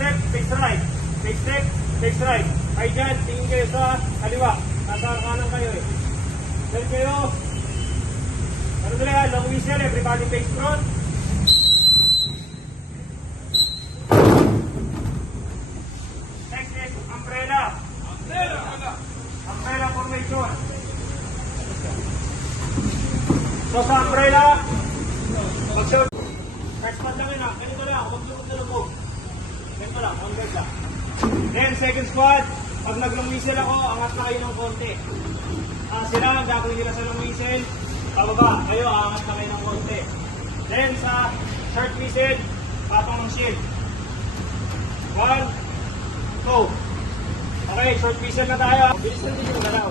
step, face right. Face step, face right. Ay dyan, tingin kayo sa kaliwa. Nasa kanan kayo eh. Dyan kayo. Ano nila, long whistle, everybody face front. Next is umbrella. Umbrella formation. So sa umbrella, mag-show. First pad lang yun ha. Ganito lang, huwag na lumog. Ganito lang, hanggang lang. Then second squad, pag nag-long whistle ako, angat na kayo ng konti. Sila, gagawin nila sa long whistle. Pababa, kayo, angat na kayo ng konti. Then sa short whistle, patong ng shield. 1, 2. Okay, short whistle na tayo. Bilisan din yung galaw.